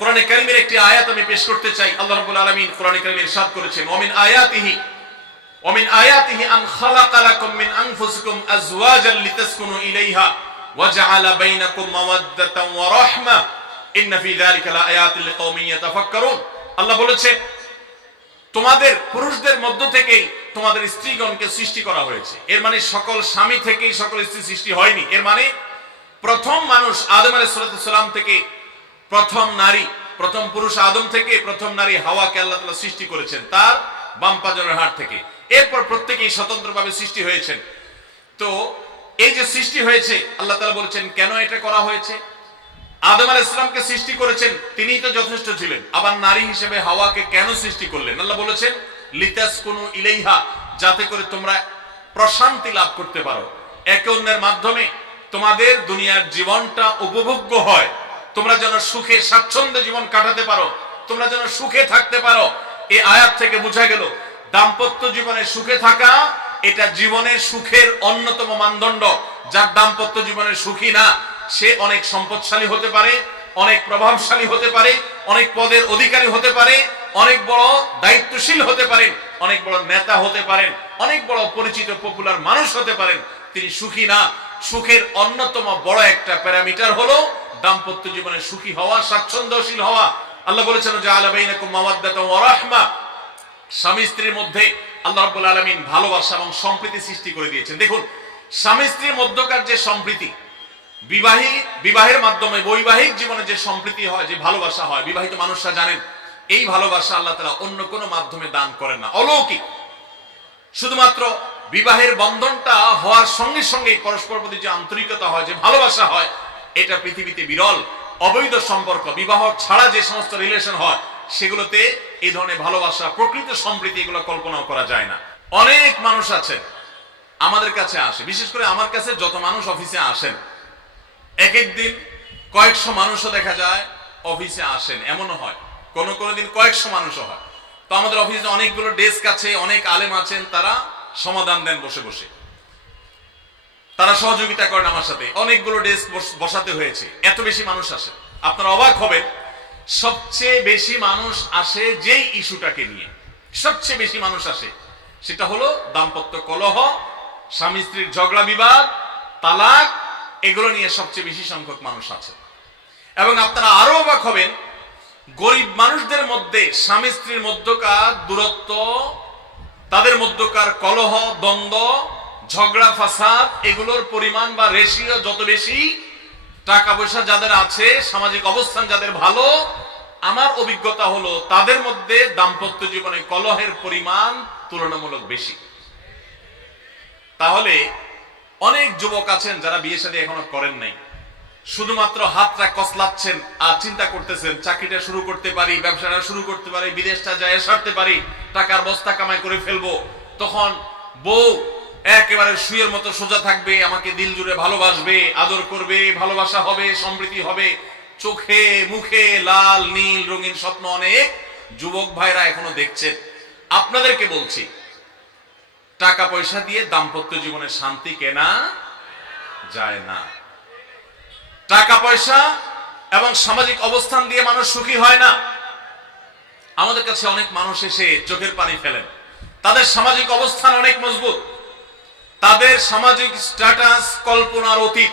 কোরআনে কারীমের একটি আয়াত আমি পেশ করতে চাই। আল্লাহ রাব্বুল আলামিন কোরআনে কারীমে ইরশাদ করেছেন, ওমিন আয়াতিহি আন খালাকা লাকুম মিন আনফুসিকুম আজওয়াজান লিতাসকুনু ইলাইহা ওয়া জাআলা বাইনাকুম মাওয়াদ্দাতান ওয়া রাহমা ইন্না ফি যালিকা লাআয়াতিন লিকাওমিন ইয়াতাফাক্কারুন। আল্লাহ বলেছেন, তোমাদের পুরুষদের মধ্য থেকেই তোমাদের স্ত্রীগণকে সৃষ্টি করা হয়েছে। এর মানে সকল স্বামী থেকেই সকল স্ত্রী সৃষ্টি হয়নি। এর মানে প্রথম মানুষ আদম আলাইহিস সালাম থেকে প্রথম নারী, প্রথম পুরুষ আদম থেকে প্রথম নারী হাওয়াকে আল্লাহ তাআলা সৃষ্টি করেছেন তার বাম পাজরের হাড় থেকে। এরপর প্রত্যেকেই স্বতন্ত্রভাবে সৃষ্টি হয়েছেন। তো এই যে সৃষ্টি হয়েছে, আল্লাহ তাআলা বলেছেন কেন এটা করা হয়েছে। আদম আলাইহিস সালামকে সৃষ্টি করেছেন, তিনিই তো যথেষ্ট ছিলেন। আবার নারী হিসেবে হাওয়াকে কেন সৃষ্টি করলেন? আল্লাহ বলেছেন লিতাসকুনু ইলাইহা, যাতে করে তোমরা প্রশান্তি লাভ করতে পারো, একে অন্যের মাধ্যমে তোমাদের দুনিয়ার জীবনটা উপভোগ্য হয়, তোমরা যেন সুখে স্বাচ্ছন্দ্যে জীবন কাটাতে পারো, তোমরা যেন সুখে থাকতে পারো। এই আয়াত থেকে বোঝা গেল দাম্পত্য জীবনে সুখে থাকা এটা জীবনের সুখের অন্যতম মানদণ্ড। যার দাম্পত্য জীবনে সুখী না, সে অনেক সম্পদশালী হতে পারে, অনেক প্রভাবশালী হতে পারে, অনেক পদের অধিকারী হতে পারে, অনেক বড় দায়িত্বশীল হতে পারেন, অনেক বড় নেতা হতে পারেন, অনেক বড় পরিচিত পপুলার মানুষ হতে পারেন। তিনি সুখী না। সুখের অন্যতম বড় একটা প্যারামিটার হলো দাম্পত্য জীবনে সুখী হওয়া, স্বাচ্ছন্দ্যশীল হওয়া। আল্লাহ বলেছেন জাআলা বাইনাকুম মাওয়াদ্দাতান ওয়া রাহমা, স্বামী স্ত্রীর মধ্যে আল্লাহ রাব্বুল আলামিন ভালোবাসা এবং সম্প্রীতি সৃষ্টি করে দিয়েছেন। দেখুন, স্বামী স্ত্রীর মধ্যকার যে সম্প্রীতি, বিবাহের মাধ্যমে বৈবাহিক জীবনে যে সম্প্রীতি হয়, যে ভালোবাসা হয়, বিবাহিত মানুষরা জানেন এই ভালোবাসা আল্লাহ তাআলা অন্য কোনো মাধ্যমে দান করেন না, অলৌকিক। শুধুমাত্র বিবাহের বন্ধনটা হওয়ার সঙ্গে সঙ্গে পরস্পর প্রতি যে আন্তরিকতা হয়, যে ভালোবাসা হয়, এটা পৃথিবীতে বিরল। অবৈধ সম্পর্ক, বিবাহ ছাড়া যে সমস্ত রিলেশন হয়, সেগুলোতে এই ধরনের ভালোবাসা, প্রকৃত সম্প্রীতি, এগুলো কল্পনাও করা যায় না। অনেক মানুষ আছেন আমাদের কাছে আসে, বিশেষ করে আমার কাছে যত মানুষ অফিসে আসেন, এক এক দিন কয়েকশো মানুষও দেখা যায় অফিসে আসেন, এমনও হয় কোন কোন দিন কয়েকশো মানুষও হয়। তো আমাদের অফিসে অনেকগুলো ডেস্ক আছে, অনেক আলেম আছেন, তারা সমাধান দেন বসে বসে, তারা সহযোগিতা করেন আমার সাথে। অনেকগুলো ডেস্ক বসাতে হয়েছে, এত বেশি মানুষ আসে। আপনারা অবাক হবেন, সবচেয়ে বেশি মানুষ আসে যেই ইস্যুটাকে নিয়ে, সবচেয়ে বেশি মানুষ আসে সেটা হলো দাম্পত্য কলহ, স্বামী স্ত্রীর ঝগড়া বিবাদ, তালাক, এগুলো নিয়ে সবচেয়ে বেশি সংখ্যক মানুষ আছে। এবং আপনারা আরো অবাক হবেন, গরিব মানুষদের মধ্যে স্বামী স্ত্রীর মধ্যকার দূরত্ব, তাদের মধ্যকার কলহ, দ্বন্দ্ব, ঝগড়া ফাসাদ, এগুলোর পরিমাণ বা রেশিও যত বেশি, টাকা পয়সা যাদের আছে, সামাজিক অবস্থান যাদের ভালো, আমার অভিজ্ঞতা হলো তাদের মধ্যে দাম্পত্য জীবনে কলহের পরিমাণ তুলনামূলক বেশি। তাহলে অনেক যুবক আছেন যারা বিয়ে শাদী এখনো করেন নাই, শুধুমাত্র হাতটা কসলাচ্ছেন আর চিন্তা করতেছেন চাকরিটা শুরু করতে পারি, ব্যবসাটা শুরু করতে পারি, বিদেশটা যায় সারতে পারি, টাকার বস্তা কামাই করে ফেলবো। তখন বউ একেবারে শুয়ের মতো সোজা থাকবে, আমাকে দিল জুড়ে ভালোবাসবে, আদর করবে, ভালোবাসা হবে, সম্প্রীতি হবে। চোখে মুখে লাল নীল রঙিন স্বপ্ন অনেক যুবক ভাইরা এখনো দেখছেন। আপনাদেরকে বলছি, টাকা পয়সা দিয়ে দাম্পত্য জীবনে শান্তি কেনা যায় না। টাকা পয়সা এবং সামাজিক অবস্থান দিয়ে মানুষ সুখী হয় না। আমাদের কাছে অনেক মানুষ এসে চোখের পানি ফেলেন, তাদের সামাজিক অবস্থান অনেক মজবুত, তাদের সামাজিক স্ট্যাটাস কল্পনার অতীত,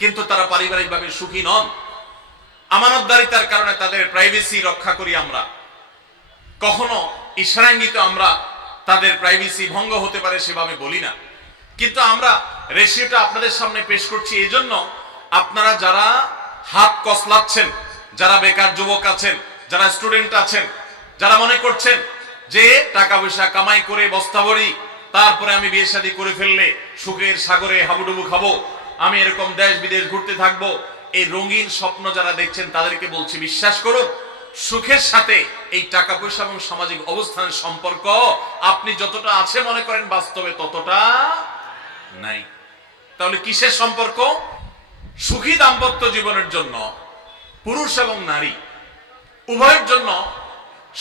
কিন্তু তারা পারিবারিকভাবে সুখী নন। আমানতদারিতার কারণে তাদের প্রাইভেসি রক্ষা করি আমরা, কখনো ইশারাঙ্গিত আমরা তাদের প্রাইভেসি ভঙ্গ হতে পারে সেভাবে বলি না। কিন্তু আমরা রেশিওটা আপনাদের সামনে পেশ করছি এই জন্য, আপনারা যারা হাত কসলাচ্ছেন, যারা বেকার যুবক আছেন, যারা স্টুডেন্ট আছেন, যারা মনে করছেন যে টাকা পয়সা কামাই করে বস্তা ভরি, তারপরে আমি বিয়ে শাদী করে ফেললে সুখের সাগরে হাবুডুবু খাবো, আমি এরকম দেশ বিদেশ ঘুরতে থাকবো, এই রঙিন স্বপ্ন যারা দেখছেন তাদেরকে বলছি, বিশ্বাস করুন, সুখের সাথে এই টাকা পয়সা এবং সামাজিক অবস্থানের সম্পর্ক আপনি যতটা আছে মনে করেন, বাস্তবে ততটা নাই। তাহলে কিসের সম্পর্ক? সুখী দাম্পত্য জীবনের জন্য পুরুষ এবং নারী উভয়ের জন্য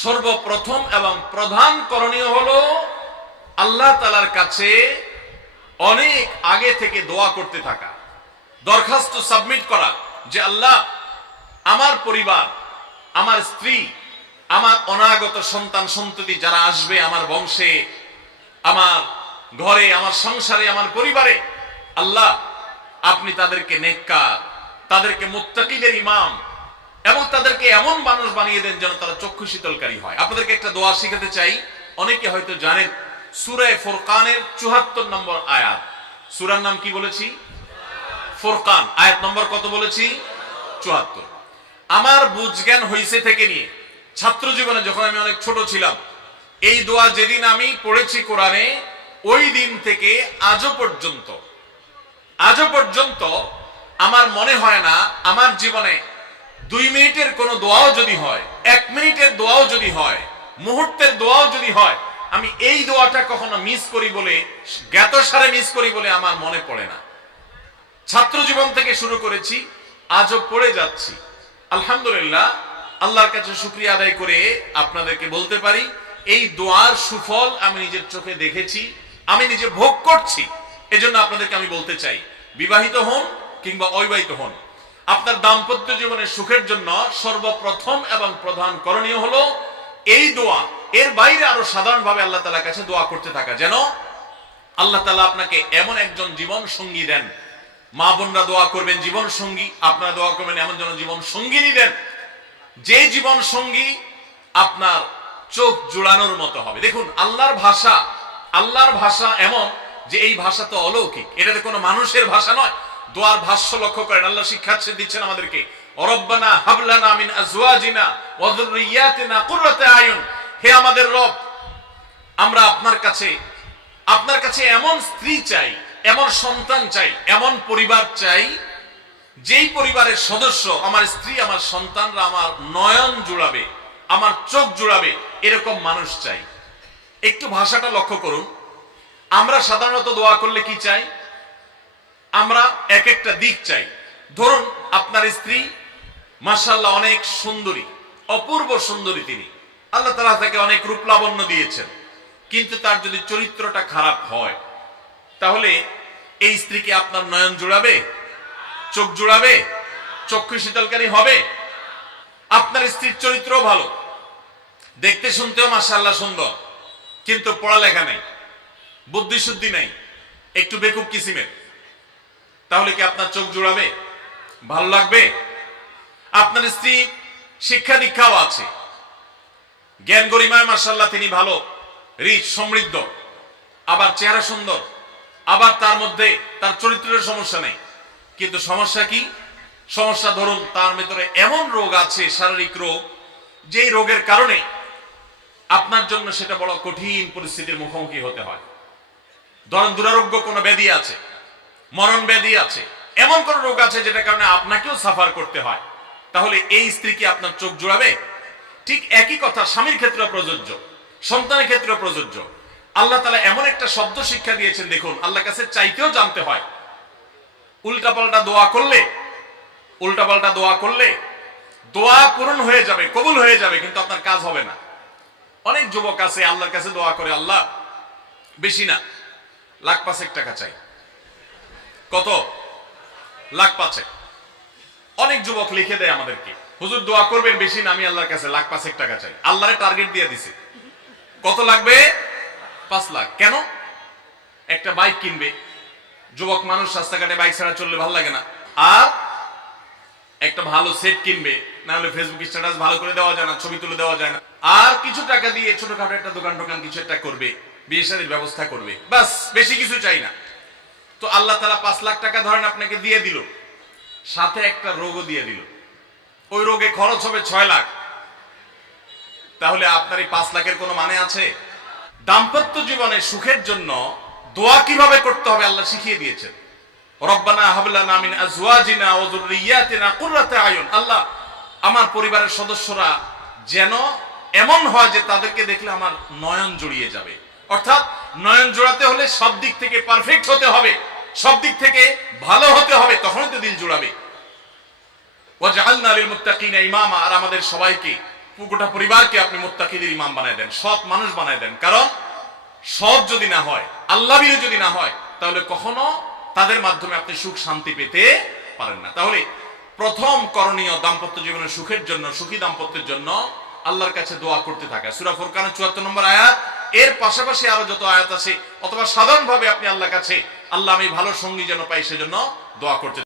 সর্বপ্রথম এবং প্রধান করণীয় হলো আল্লাহ তাআলার কাছে অনেক আগে থেকে দোয়া করতে থাকা, দরখাস্ত সাবমিট করা যে আল্লাহ, আমার পরিবার আমার স্ত্রী, আমার অনাগত সন্তান সন্ততি যারা আসবে আমার বংশে, আমার ঘরে, আমার সংসারে, আমার পরিবারে, আল্লাহ আপনি তাদেরকে নেককার, তাদেরকে মুত্তাকিদের ইমাম এবং তাদেরকে এমন মানুষ বানিয়ে দেন যেন তারা চক্ষু শীতলকারী হয়। আপনাদেরকে একটা দোয়া শিখাতে চাই, অনেকে হয়তো জানেন, সূরা ফুরকানের ৭৪ নম্বর আয়াত। সূরার নাম কি বলেছি? ফুরকান। আয়াত নম্বর কত বলেছি? ৭৪। আমার বুঝজ্ঞান হইছে থেকে নিয়ে ছাত্র জীবনে যখন আমি অনেক ছোট ছিলাম, এই দোয়া যেদিন আমি পড়েছি কোরআনে, ওই দিন থেকে আজও পর্যন্ত আমার মনে হয় না আমার জীবনে ২ মিনিটের কোনো দোয়াও যদি হয়, ১ মিনিটের দোয়াও যদি হয়, মুহূর্তের দোয়াও যদি হয়, আমি এই দোয়াটা কখনো মিস করি বলে, জ্ঞাতসারে মিস করি বলে আমার মনে পড়ে না। ছাত্র জীবন থেকে শুরু করেছি, আজও পড়ে যাচ্ছি। আলহামদুলিল্লাহ, আল্লাহর কাছে শুকরিয়া আদায় করে আপনাদেরকে বলতে পারি, এই দোয়ার সুফল আমি নিজের চোখে দেখেছি, আমি নিজে ভোগ করছি। এজন্য আপনাদেরকে আমি বলতে চাই, বিবাহিত হন কিংবা অবিবাহিত হন, আপনার দাম্পত্য জীবনের সুখের জন্য সর্বপ্রথম এবং প্রধান করণীয় হলো এই দোয়া। এর বাইরে আরো সাধারণভাবে আল্লাহ তাআলার কাছে দোয়া করতে থাকা, যেন আল্লাহ তাআলা আপনাকে এমন একজন জীবন সঙ্গী দেন। মা বোনরা দোয়া করবেন জীবন সঙ্গী, আপনারা দোয়া করবেন এমন যেন জীবন সঙ্গিনী দেন, যে জীবন সঙ্গী আপনার চোখ জোড়ানোর মতো হবে। দেখুন, আল্লাহর ভাষা এমন যে এই ভাষা তো অলৌকিক, এটাতে কোনো মানুষের ভাষা নয়। দোয়ার ভাষ্য লক্ষ্য করেন, আল্লাহ শিক্ষা দিচ্ছেন আমাদেরকে, রব্বানা হাবলানা মিন আজওয়াজিনা ওয়া যুররিয়াতিনা কুররাতা আয়ুন। হে আমাদের রব, আমরা আপনার কাছে এমন স্ত্রী চাই, এমন সন্তান চাই, এমন পরিবার চাই, যেই পরিবারের সদস্য, আমার স্ত্রী, আমার সন্তানরা আমার নয়ন জুড়াবে, আমার চোখ জুড়াবে, এরকম মানুষ চাই। একটু ভাষাটা লক্ষ্য করুন। আমরা সাধারণত দোয়া করলে কি চাই? আমরা এক একটা দিক চাই। ধরুন, আপনার স্ত্রী মাশাআল্লাহ অনেক সুন্দরী, অপূর্ব সুন্দরী, তিনি আল্লাহ তাআলা তাকে অনেক রূপ লাবণ্য দিয়েছেন, কিন্তু তার যদি চরিত্রটা খারাপ হয়, তাহলে এই স্ত্রীকে আপনার নয়ন জুড়াবে, চোখ জুড়াবে, চক্ষু শীতলকারী হবে? আপনার স্ত্রীর চরিত্র ভালো, দেখতে শুনতেও মাশাআল্লাহ সুন্দর, কিন্তু পড়ালেখা নেই, বুদ্ধি শুদ্ধি নাই, একটু বেকুব কিসিমের, তাহলে কি আপনার চোখ জুড়াবে? ভালো লাগবে? আপনার স্ত্রী শিক্ষা দীক্ষাও আছে, জ্ঞান গরিমায় মাশাআল্লাহ তিনি ভালো, রিচ, সমৃদ্ধ, আবার চেহারা সুন্দর, আবার তার মধ্যে তার চরিত্রের সমস্যা নেই, কিন্তু সমস্যা কি? সমস্যা ধরুন তার ভিতরে এমন রোগ আছে, শারীরিক রোগ, যেই রোগের কারণে আপনার জন্য সেটা বড় কঠিন পরিস্থিতির মুখোমুখি হতে হয়। ধরেন দুরারোগ্য কোনো ব্যাধি আছে, মরণ ব্যাধি আছে, এমন কোন রোগ আছে যেটার কারণে আপনাকেও সাফার করতে হয়, তাহলে এই স্ত্রী কি আপনার চোখ জুড়াবে? ঠিক একই কথা স্বামীর ক্ষেত্রে প্রযোজ্য, সন্তানের ক্ষেত্রে প্রযোজ্য। আল্লাহ তাআলা এমন একটা শব্দ শিক্ষা দিয়েছেন, দেখুন, আল্লাহর কাছে চাইতেও জানতে হয়। উল্টাপাল্টা দোয়া করলে দোয়া পূরণ হয়ে যাবে, কবুল হয়ে যাবে, কিন্তু আপনার কাজ হবে না। অনেক যুবক আছে আল্লাহর কাছে দোয়া করে, আল্লাহ বেশি না, ৫,০০,০০০ টাকা চাই। কত? ৫,০০,০০০। অনেক যুবক লিখে দেয় আমাদেরকে, হুজুর দোয়া করবেন বেশি না, আমি আল্লাহর কাছে ৫,০০,০০০ টাকা চাই। আল্লাহরে টার্গেট দিয়ে দিছে, কত লাগবে? ৫ লাখ। কেন? একটা বাইক কিনবে, যুবক মানুষ, রাস্তাঘাটে বাইক ছাড়া চললে ভালো লাগে না, আর একটা ভালো সেট কিনবে, না হলে ফেসবুক স্ট্যাটাস ভালো করে দেওয়া যায় না, ছবি তুলে দেওয়া যায় না, আর কিছু টাকা দিয়ে ছোটখাটো একটা দোকান কিছু একটা করবে, বিয়ে শাদীর ব্যবস্থা করবে, বাস, বেশি কিছু চাই না। তো আল্লাহ তাআলা ৫ লাখ টাকা ধরেন আপনাকে দিয়ে দিল, সাথে একটা রোগও দিয়ে দিল, ওই রোগে খরচ হবে ৬ লাখ, তাহলে আপনার এই ৫ লাখের কোনো মানে আছে? দাম্পত্য জীবনে সুখের জন্য দোয়া কিভাবে করতে হবে আল্লাহ শিখিয়ে দিয়েছেন। রব্বানা হাবলানা মিন আজওয়াজিনা ওয়া যুররিয়াতিনা কুররাতা আয়ুন। আল্লাহ, আমার পরিবারের সদস্যরা যেন এমন হয় যে তাদেরকে দেখলে আমার নয়ন জুড়িয়ে যাবে। অর্থাৎ নয়ন জোড়াতে হলে সব দিক থেকে পারফেক্ট হতে হবে, সব দিক থেকে ভালো হতে হবে, তখনই তো দিল জুড়াবে। ওয়াজআলনা লিল মুত্তাকিনা ইমামা। আর আমাদের সবাইকে, গোটা পরিবারকে আপনি মুত্তাকিদের ইমাম বানায় দেন, সৎ মানুষ বানায় দেন। কারণ সৎ যদি না হয়, আল্লাহভীরু যদি না হয়, তাহলে কখনো তাদের মাধ্যমে আপনি সুখ শান্তি পেতে পারেন না। তাহলে প্রথম করণীয় দাম্পত্য জীবনের সুখের জন্য, সুখী দাম্পত্যের জন্য আল্লাহর কাছে দোয়া করতে থাকা। সূরা ফুরকানের ৭৪ নম্বর আয়াত, এর পাশাপাশি আরো যত আয়াত আছে, অথবা সাধারণভাবে আপনি আল্লাহর কাছে, আল্লাহ আমি ভালো সঙ্গী যেন পাই সেজন্য দোয়া করতে